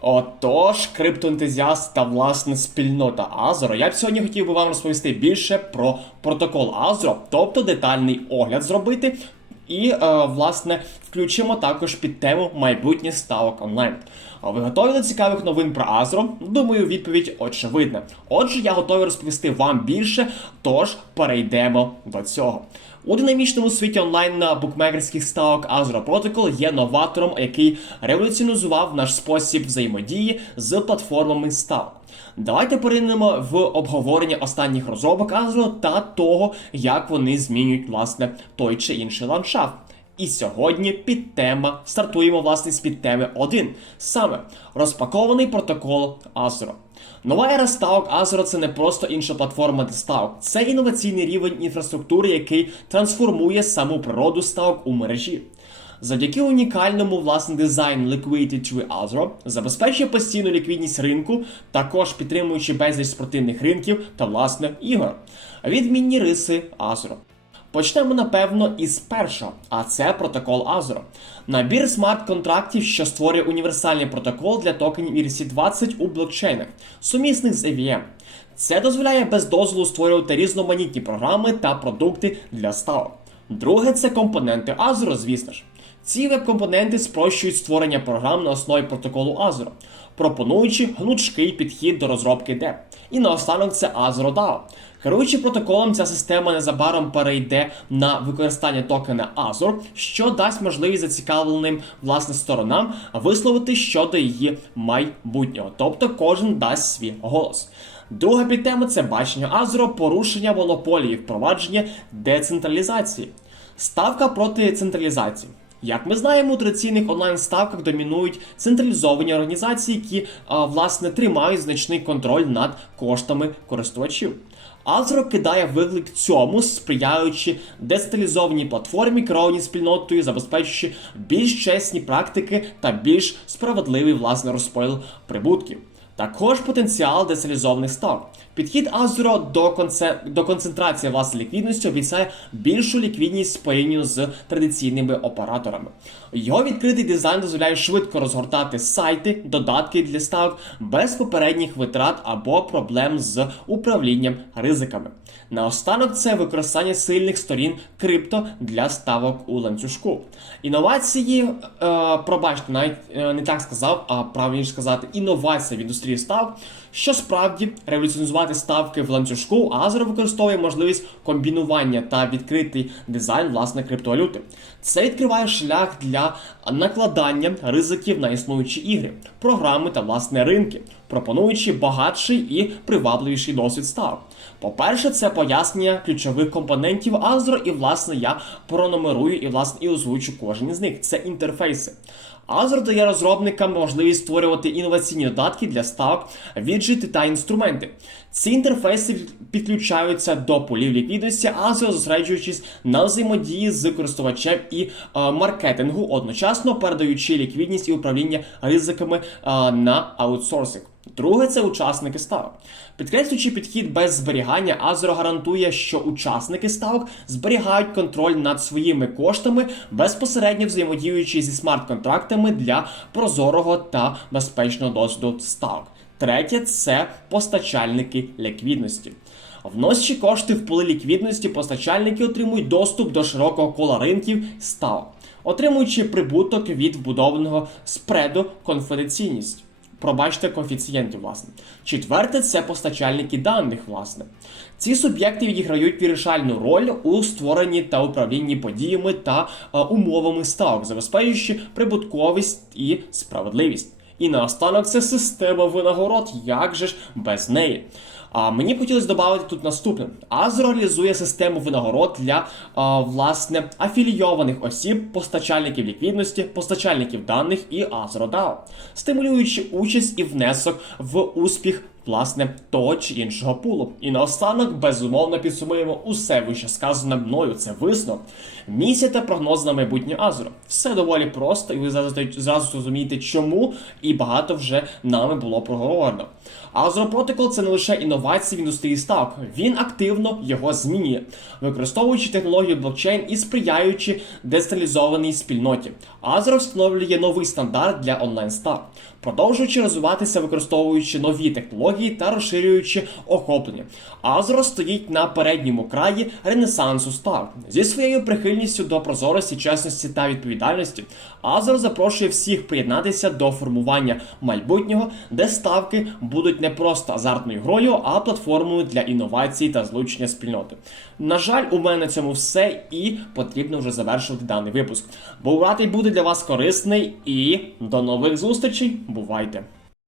Отож, криптоентузіаст та власне спільнота Азро. Я б сьогодні хотів би вам розповісти більше про протокол Азро, тобто детальний огляд зробити. І, е, власне, включимо також під тему майбутніх ставок онлайн. Ви готові до цікавих новин про Азро? Думаю, відповідь очевидна. Отже, я готовий розповісти вам більше, тож перейдемо до цього. У динамічному світі онлайн на букмекерських ставок Azure Protocol є новатором, який революціонізував наш спосіб взаємодії з платформами ставок. Давайте поринемо в обговорення останніх розробок Azure та того, як вони змінюють власне той чи інший ландшафт. І сьогодні підтема стартуємо власне з підтеми 1. Саме розпакований протокол Azure. Нова ера ставок Azure це не просто інша платформа для ставок, це інноваційний рівень інфраструктури, який трансформує саму природу ставок у мережі. Завдяки унікальному власне дизайну Liquidity Tree Azure забезпечує постійну ліквідність ринку, також підтримуючи безліч спортивних ринків та власне ігор. Відмінні риси Azure. Почнемо, напевно, із першого, а це протокол Azure. Набір смарт-контрактів, що створює універсальний протокол для токенів ERC-20 у блокчейнах, сумісних з EVM. Це дозволяє без дозволу створювати різноманітні програми та продукти для ставок. Друге це компоненти Azure, звісно ж. Ці веб-компоненти спрощують створення програм на основі протоколу Azure, пропонуючи гнучкий підхід до розробки ДЕП. І наостанок це Azure DAO. Керуючи протоколом, ця система незабаром перейде на використання токена Azure, що дасть можливість зацікавленим власне сторонам висловити щодо її майбутнього, тобто кожен дасть свій голос. Друга підтема це бачення Azure, порушення монополії, впровадження децентралізації, ставка проти централізації. Як ми знаємо, у традиційних онлайн-ставках домінують централізовані організації, які власне тримають значний контроль над коштами користувачів. Азро кидає виклик цьому, сприяючи децентралізованій платформі, керованій спільнотою, забезпечуючи більш чесні практики та більш справедливий власне розподіл прибутків. Також потенціал децентралізованих ставок. Підхід Azure до, конце... до концентрації власної ліквідності обіцяє більшу ліквідність порівняно з традиційними операторами. Його відкритий дизайн дозволяє швидко розгортати сайти, додатки для ставок без попередніх витрат або проблем з управлінням ризиками. Наостанок це використання сильних сторін крипто для ставок у ланцюжку. Інновації, е, пробачте, навіть е, не так сказав, а правильніше сказати, інновація в індустрії став, що справді революціонізувати ставки в ланцюжку, Азер використовує можливість комбінування та відкритий дизайн власне криптовалюти. Це відкриває шлях для накладання ризиків на існуючі ігри, програми та власне ринки, пропонуючи багатший і привабливіший досвід ставок. По-перше, це пояснення ключових компонентів Azure, і власне я пронумерую і власне і озвучу кожен із них. Це інтерфейси. Azure дає розробникам можливість створювати інноваційні додатки для ставок, віджити та інструменти. Ці інтерфейси підключаються до полів ліквідності, Azure зосереджуючись на взаємодії з користувачем і е, маркетингу, одночасно передаючи ліквідність і управління ризиками е, на аутсорсинг. Друге це учасники ставок. Підкреслюючи підхід без зберігання, Azure гарантує, що учасники ставок зберігають контроль над своїми коштами, безпосередньо взаємодіючи зі смарт-контрактами для прозорого та безпечного досвіду ставок. Третє це постачальники ліквідності. Вносячи кошти в поли ліквідності, постачальники отримують доступ до широкого кола ринків ставок, отримуючи прибуток від вбудованого спреду конфіденційність. Пробачте коефіцієнтів, власне. Четверте це постачальники даних, власне. Ці суб'єкти відіграють вирішальну роль у створенні та управлінні подіями та е, умовами ставок, забезпечуючи прибутковість і справедливість. І наостанок це система винагород, як же ж без неї. А мені б хотілося додати тут наступне: Azure реалізує систему винагород для а, власне афілійованих осіб, постачальників ліквідності, постачальників даних і DAO, стимулюючи участь і внесок в успіх власне того чи іншого пулу. І наостанок безумовно підсумуємо усе вище сказане мною. Це висновок. Місія та прогноз на майбутнє Азуро. Все доволі просто, і ви зразу зрозумієте, чому і багато вже нами було проговорено. Azure Protocol – це не лише інновації в індустрії ставок, він активно його змінює, використовуючи технологію блокчейн і сприяючи децентралізованій спільноті. Azure встановлює новий стандарт для онлайн ставок, продовжуючи розвиватися, використовуючи нові технології та розширюючи охоплення. Azure стоїть на передньому краї ренесансу ставок. зі своєю прихильністю до прозорості, чесності та відповідальності. Azure запрошує всіх приєднатися до формування майбутнього, де ставки будуть не просто азартною грою, а платформою для інновацій та злучення спільноти. На жаль, у мене цьому все і потрібно вже завершувати даний випуск. Бо буде для вас корисний і до нових зустрічей. Бувайте!